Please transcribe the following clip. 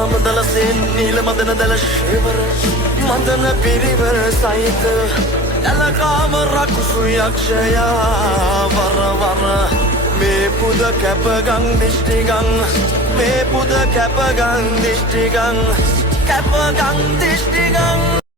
ආමදලසෙන් නීල මදන දල ශේවර මදන පිරිවර සහිත දලකාම රකුසු යක්ෂයා වර මේ පුද කැපගං දිෂ්ටිගං මේ පුද කැපගං දිෂ්ටිගං කැපගං දිෂ්ටිගං